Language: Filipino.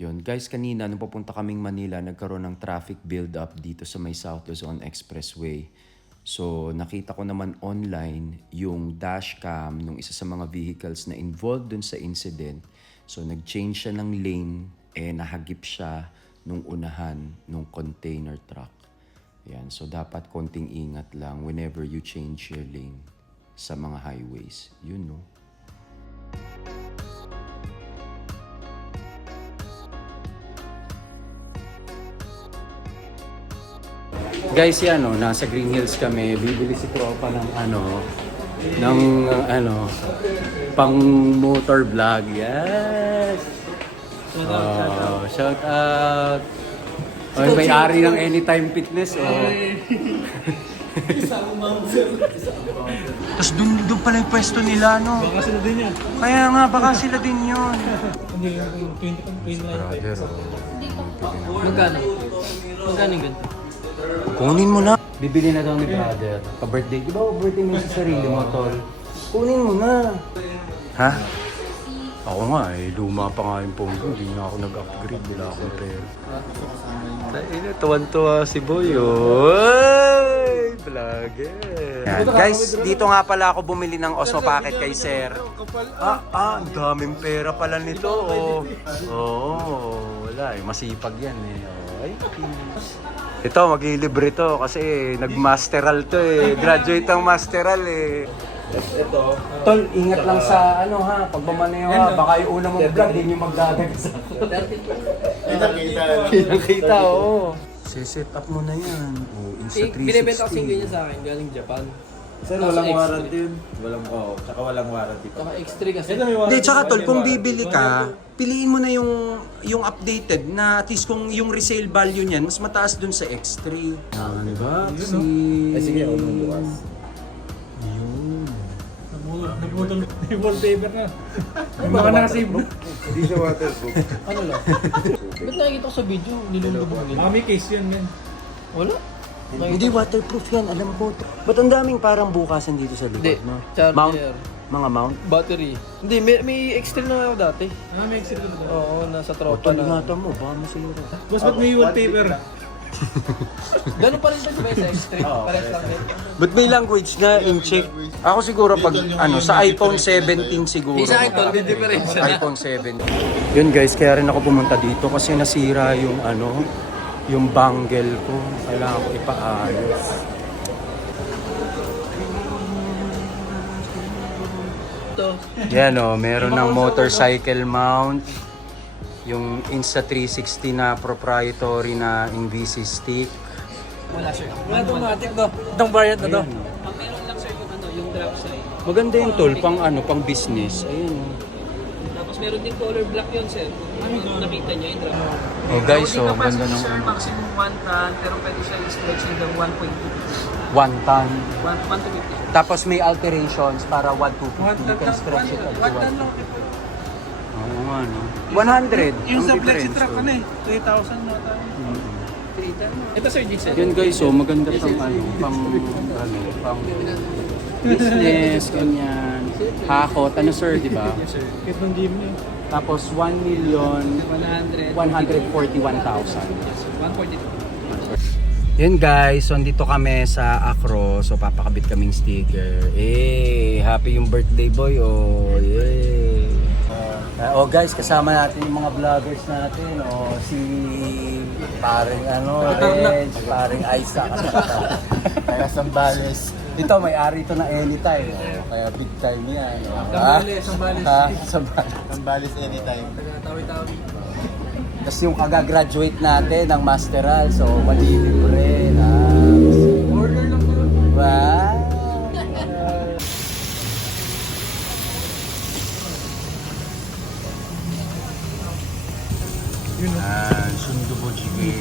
Yun. Guys, kanina nung papunta kaming Manila, nagkaroon ng traffic build-up dito sa may South Luzon Expressway. So, nakita ko naman online yung dashcam nung isa sa mga vehicles na involved dun sa incident. So, nag-change siya ng lane, nahagip siya nung unahan nung container truck. Yan. So, dapat konting ingat lang whenever you change your lane sa mga highways. Yun, no? Guys, yan nasa Green Hills kami. Bibili si Tropa ng pang motor vlog. Yes! Shout out! May-ari ng Anytime Fitness. Tapos doon pala yung pwesto nila, no? Baka sila din yan. Kaya nga, baka sila din yun. Hindi, yung 20 Brother, Magkano? Magkano yung ganito? kunin mo na. Bibili na daw ni brother. Pa-birthday. Di ba birthday mo sa sarili mo, tol? Kunin mo na. Ha? Ako nga luma pa nga yung phone ko. Hindi na ako nag-upgrade. Wala akong pera. Tuwan-tuwa si Boy. Oy! Vlogger. Guys, dito nga pala ako bumili ng Osmo Pocket kay Sir. Ang daming pera pala nito. Wala masipag yan Ay, ito, maglilibre to kasi nag-masteral to Graduate ng masteral Ito. Tol, ingat lang sa pag bumaneho baka yung una mong vlog, din yung magdadag sa Kita, oo. Siset up mo na yan. Insta360. Binibenta kasing ganyan sa akin, galing Japan. Sir, walang warranty yun. Tsaka walang warranty pa. Saka X3 kasi. Hindi, tsaka tol, kung bibili ka, piliin mo na yung updated na at least kung yung resale value niyan, mas mataas dun sa X3. Diba? Sige, ako nung bukas. Nagputol yung wallpaper na. Baka nakasave mo. Hindi siya waterproof. Ano lang? Ba't nakikita ko sa video, nilulubog nila? May case yan, man. Wala. Hindi waterproof yan, alam ko. Ba't ang daming parang bukasan dito sa Hindi, likod, no? charger. Mount? Mga mount? Battery. Hindi, may X3 na ako dati. May exit ko na. Oo, nasa tropa Tol, na. ingatan mo, baka masira. Boss, ba't may wallpaper? Ganun pa rin ba sa X3? Pares lang din. But may language na in check. Ako siguro pag sa iPhone 17 siguro. Isa ito, hindi difference. iPhone 7. Yun guys, kaya rin ako pumunta dito kasi nasira yung bangle ko. Kailangan ko ipaayos. Ito. Yan meron ng motorcycle mount. Yung Insta360 na proprietary na Invisi stick. Wala sir. Wala automatic to. Itong variant na to. Ayan, Ang meron lang sir yung yung drop side. maganda yung tol, pang business. Ayun Tapos meron din color black yun sir. Kung nakita nyo yung drop. Oh guys, so ganda ng sir, maximum 1 ton, pero pwede siya i-stretch hanggang 1.2. 1 ton. 1 to 50. Tapos may alterations para 1 to 50. You can stretch it up to 1 lang. Oo nga, no? 100. Yung sa ang flexi difference, truck, oh. 3,000 mo tayo. Ito sir, diesel. Yun guys, so maganda pang business, ganyan. Hakot, sir, di ba? Yes sir. Kahit ng gym niya. Tapos 1,141,000. 142. Yun guys, so dito kami sa Acro. So papakabit kaming sticker. Happy yung birthday boy. Guys, kasama natin yung mga vloggers natin. Si paring Reg, paring Isaac. Kaya Sambales. Ito, may-ari ito na Anytime. Kaya big time yan. Sambales. Sambales anytime. Tawi-tawi. Tapos yung kagagraduate natin ng Masteral. So, malilibre. Order lang po. Wow! Sundubo Jiggy.